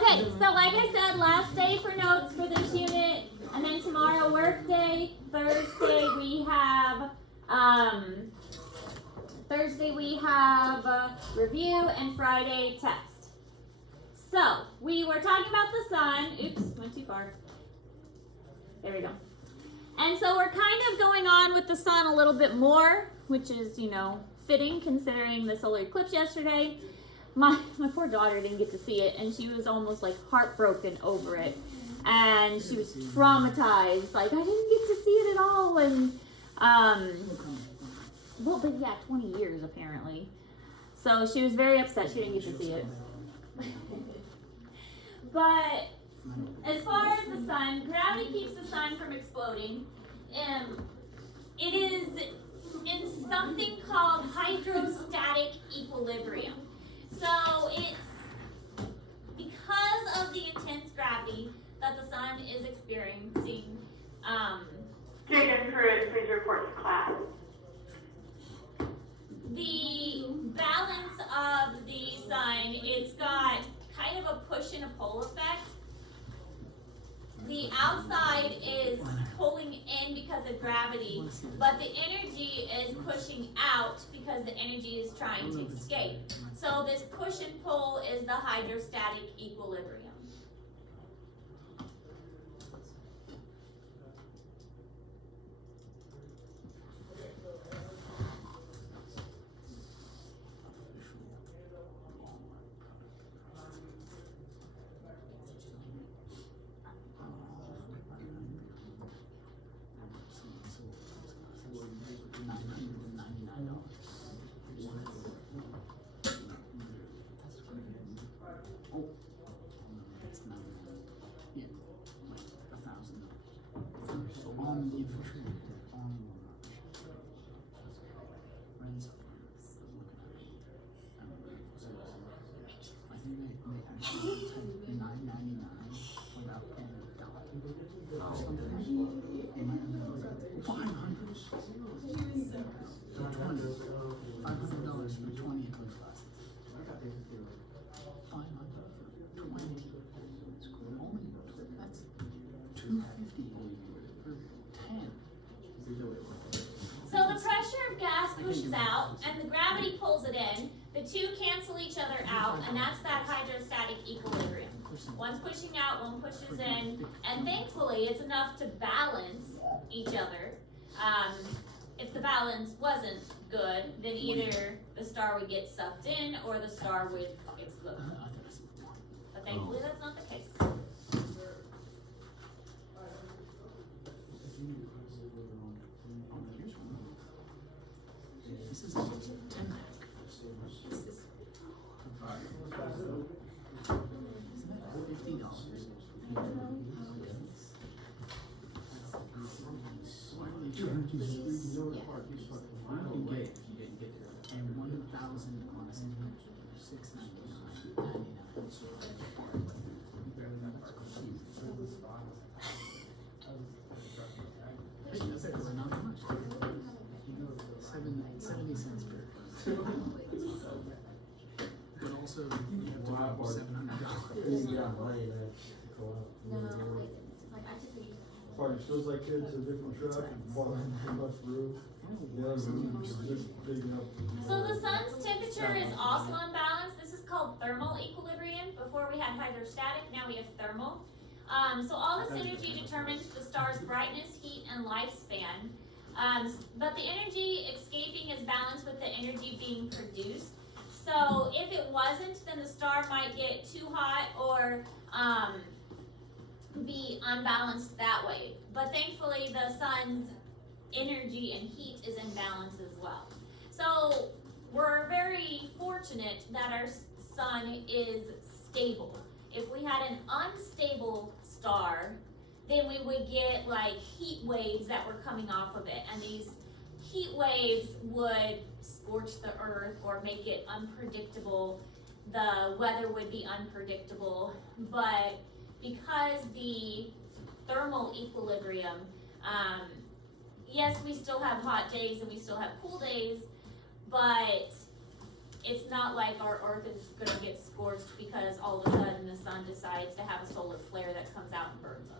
Okay, so like I said, last day for notes for this unit, and then tomorrow work day. Thursday we have review, and Friday test. So we were talking about the sun. Oops, went too far. There we go. And so we're kind of going on with the sun a little bit more, which is, fitting considering the solar eclipse yesterday. My poor daughter didn't get to see it, and she was almost like heartbroken over it. And she was traumatized, like, I didn't get to see it at all. And, well, but yeah, 20 years apparently. So she was very upset she didn't get to see it. But as far as the sun, gravity keeps the sun from exploding. It is in something called hydrostatic equilibrium. So it's because of the intense gravity that the sun is experiencing. Jaden Pruitt, please report to class. The balance of the sun, it's got kind of a push and a pull effect. The outside is pulling in because of gravity, but the energy is pushing out because the energy is trying to escape. So this push and pull is the hydrostatic equilibrium. So the pressure of gas pushes out and the gravity pulls it in. The two cancel each other out, and that's that hydrostatic equilibrium. One's pushing out, one pushes in, and thankfully it's enough to balance each other. If the balance wasn't good, then either the star would get sucked in or the star would explode. But thankfully that's not the case. This is 10. And 1,000 on 699. That's not much. 70 cents per. But also, you have to go $700. Probably feels like it's a different truck and bought too much roof. The other roof is just big enough. So the sun's temperature is also unbalanced. This is called thermal equilibrium. Before we had hydrostatic, now we have thermal. So all this energy determines the star's brightness, heat, and lifespan. But the energy escaping is balanced with the energy being produced. So if it wasn't, then the star might get too hot or be unbalanced that way. But thankfully the sun's energy and heat is in balance as well. So we're very fortunate that our sun is stable. If we had an unstable star, then we would get like heat waves that were coming off of it, and these heat waves would scorch the earth or make it unpredictable. The weather would be unpredictable, but because the thermal equilibrium, yes, we still have hot days and we still have cool days, but it's not like our Earth is gonna get scorched because all of a sudden the sun decides to have a solar flare that comes out and burns us.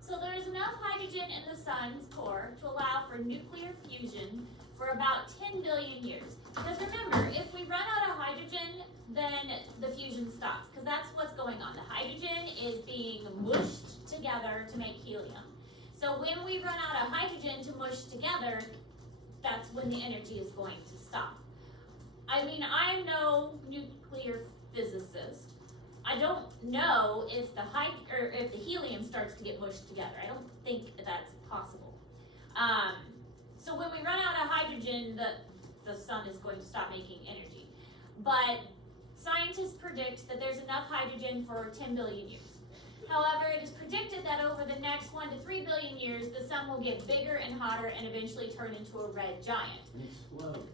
So there's enough hydrogen in the sun's core to allow for nuclear fusion for about 10 billion years. Because remember, if we run out of hydrogen, then the fusion stops, because that's what's going on. The hydrogen is being mushed together to make helium. So when we run out of hydrogen to mush together, that's when the energy is going to stop. I mean, I'm no nuclear physicist. I don't know if the helium starts to get mushed together. I don't think that's possible. So when we run out of hydrogen, the sun is going to stop making energy. But scientists predict that there's enough hydrogen for 10 billion years. However, it is predicted that over the next 1 to 3 billion years, the sun will get bigger and hotter and eventually turn into a red giant. Explode.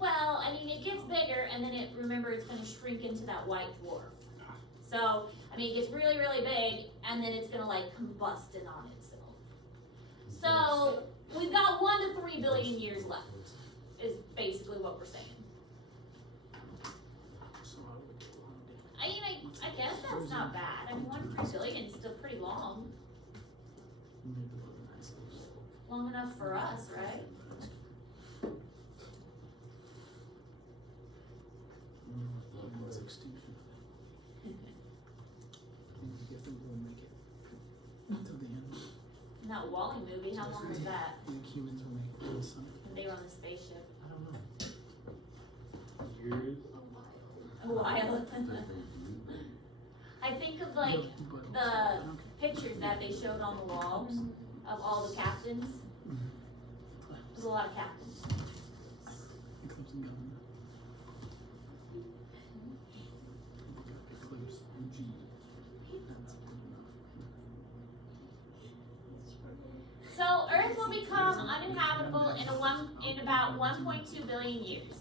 Well, I mean, it gets bigger, and then remember, it's going to shrink into that white dwarf. So, I mean, it gets really, really big, and then it's going to, like, combust in on itself. So, we've got 1 to 3 billion years left, is basically what we're saying. So I would do one day. I mean, I guess that's not bad. I mean, 1 to 3 billion is still pretty long. Maybe a little nice little- Long enough for us, right? It's extinction. You think we'll make it until the end? In that Wall-E movie, how long was that? You think humans will make it to the sun? When they were on the spaceship. I don't know. Years. A while. I think of, like, the pictures that they showed on the walls of all the captains. There's a lot of captains. It comes and goes. Eclipse and G. That's good enough. So Earth will become uninhabitable in about 1.2 billion years.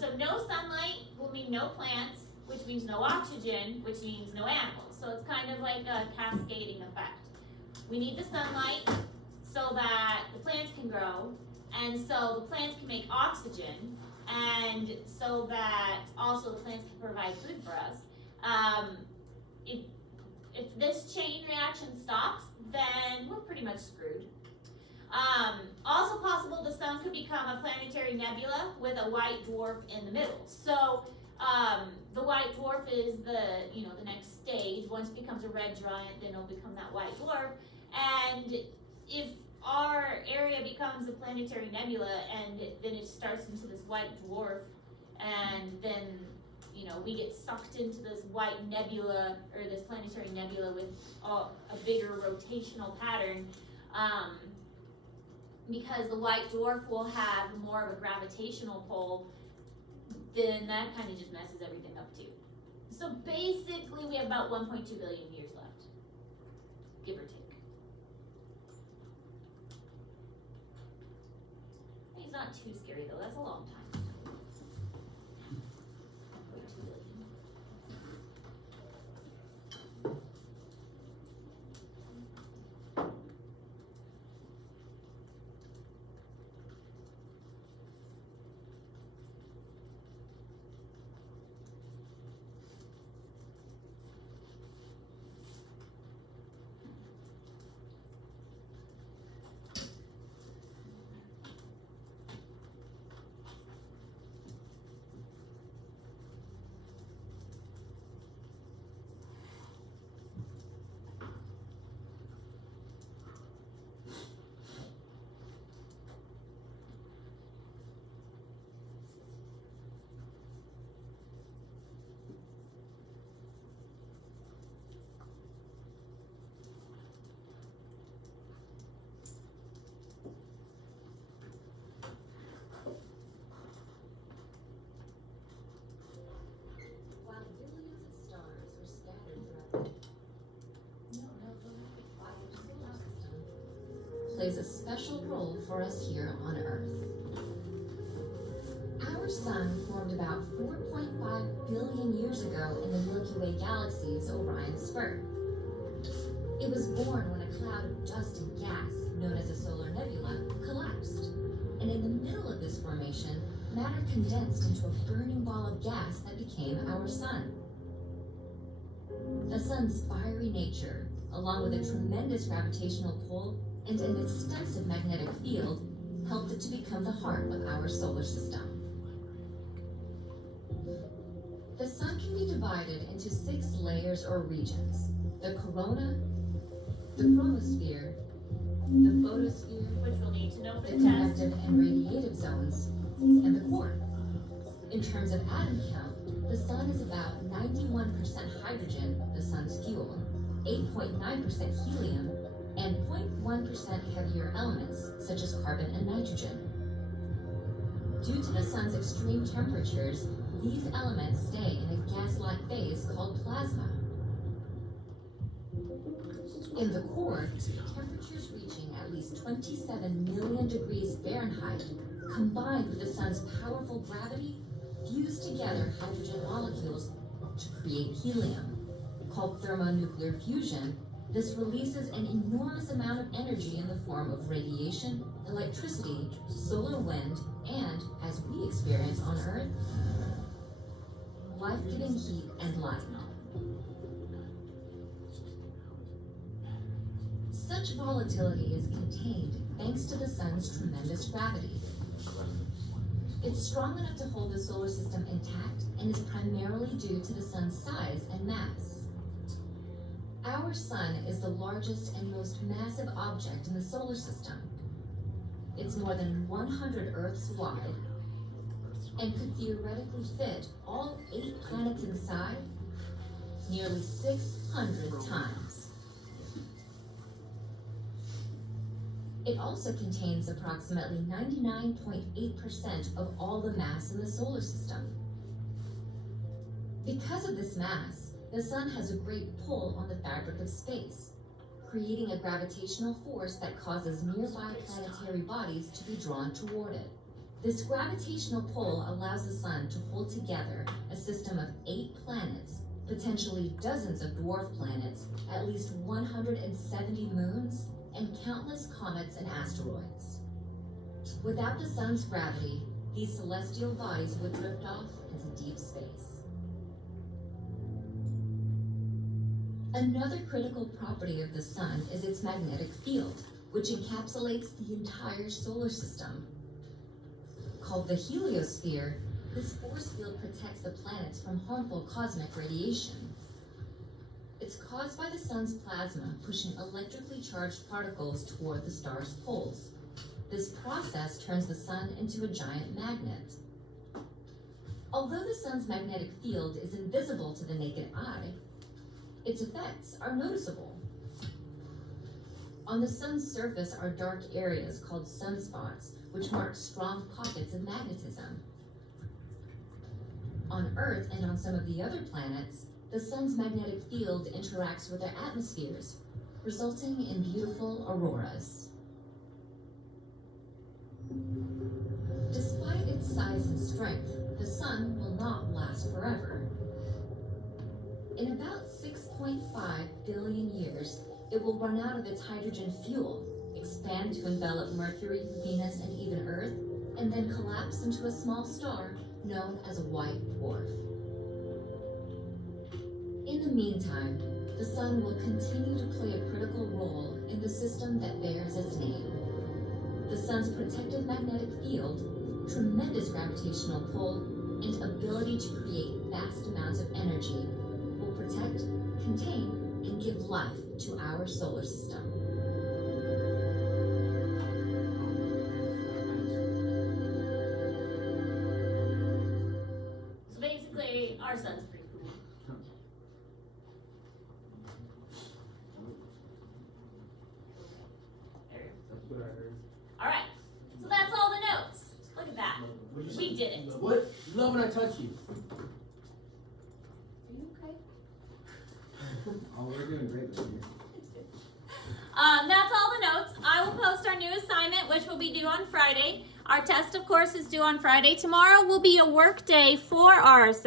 So no sunlight will mean no plants, which means no oxygen, which means no animals. So it's kind of like a cascading effect. We need the sunlight so that the plants can grow, and so the plants can make oxygen, and so that also the plants can provide food for us. If this chain reaction stops, then we're pretty much screwed. Also possible the sun could become a planetary nebula with a white dwarf in the middle. So the white dwarf is the next stage. Once it becomes a red giant, then it'll become that white dwarf. And if our area becomes a planetary nebula and then it starts into this white dwarf, and then we get sucked into this white nebula or this planetary nebula with a bigger rotational pattern, because the white dwarf will have more of a gravitational pull, then that kind of just messes everything up too. So basically we have about 1.2 billion years left, give or take. It's not too scary though, that's a long time. plays a special role for us here on Earth. Our sun formed about 4.5 billion years ago in the Milky Way galaxy's Orion Spur. It was born when a cloud of dust and gas, known as a solar nebula, collapsed. And in the middle of this formation, matter condensed into a burning ball of gas that became our sun. The sun's fiery nature, along with a tremendous gravitational pull and an extensive magnetic field, helped it to become the heart of our solar system. The sun can be divided into 6 layers or regions: the corona, the chromosphere, the photosphere, Which we'll need to know for the the test. convective and radiative zones, and the core. In terms of atom count, the sun is about 91% hydrogen, the sun's fuel, 8.9% helium, and 0.1% heavier elements, such as carbon and nitrogen. Due to the sun's extreme temperatures, these elements stay in a gas-like phase called plasma. In the core, temperatures reaching at least 27 million degrees Fahrenheit, combined with the sun's powerful gravity, fuse together hydrogen molecules to create helium. Called thermonuclear fusion, this releases an enormous amount of energy in the form of radiation, electricity, solar wind, and, as we experience on Earth, life-giving heat and light. Such volatility is contained thanks to the sun's tremendous gravity. It's strong enough to hold the solar system intact and is primarily due to the sun's size and mass. Our sun is the largest and most massive object in the solar system. It's more than 100 Earths wide and could theoretically fit all 8 planets inside nearly 600 times. It also contains approximately 99.8% of all the mass in the solar system. Because of this mass, the sun has a great pull on the fabric of space, creating a gravitational force that causes nearby planetary bodies to be drawn toward it. This gravitational pull allows the sun to hold together a system of 8 planets, potentially dozens of dwarf planets, at least 170 moons, and countless comets and asteroids. Without the sun's gravity, these celestial bodies would drift off into deep space. Another critical property of the sun is its magnetic field, which encapsulates the entire solar system. Called the heliosphere, this force field protects the planets from harmful cosmic radiation. It's caused by the sun's plasma pushing electrically charged particles toward the star's poles. This process turns the sun into a giant magnet. Although the sun's magnetic field is invisible to the naked eye, its effects are noticeable. On the sun's surface are dark areas called sunspots, which mark strong pockets of magnetism. On Earth and on some of the other planets, the sun's magnetic field interacts with their atmospheres, resulting in beautiful auroras. Despite its size and strength, the sun will not last forever. In about 6.5 billion years, it will run out of its hydrogen fuel, expand to envelop Mercury, Venus, and even Earth, and then collapse into a small star known as a white dwarf. In the meantime, the sun will continue to play a critical role in the system that bears its name. The sun's protective magnetic field, tremendous gravitational pull, and ability to create vast amounts of energy will protect, contain, and give life to our solar system. So basically, our sun's pretty cool. That's what I heard. Alright, so that's all the notes. Look at that. What'd you We say? did it. What? You love when I touch you. Are you okay? Oh, we're doing great, baby. That's all the notes. I will post our new which will be due on Friday. Our test, of course, is due on Friday. Tomorrow will be a work day for our